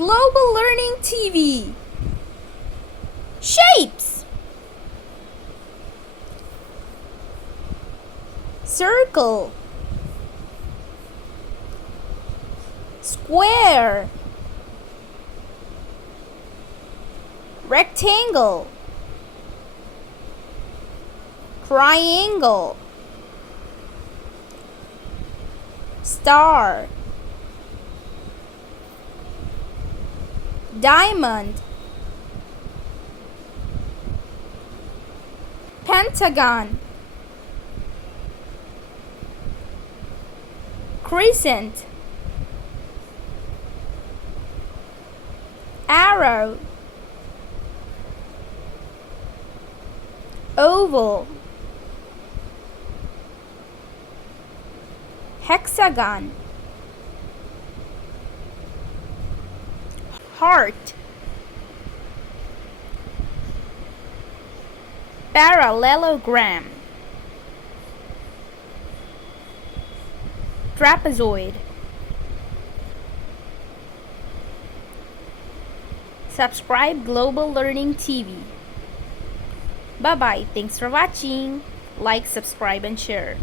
Global Learning TV. Shapes. Circle. Square. Rectangle. Triangle. Star. Diamond. Pentagon. Crescent. Arrow. Oval. Hexagon. Heart. Parallelogram. Trapezoid. Subscribe Global Learning TV. Bye bye. Thanks for watching. Like, subscribe, and share.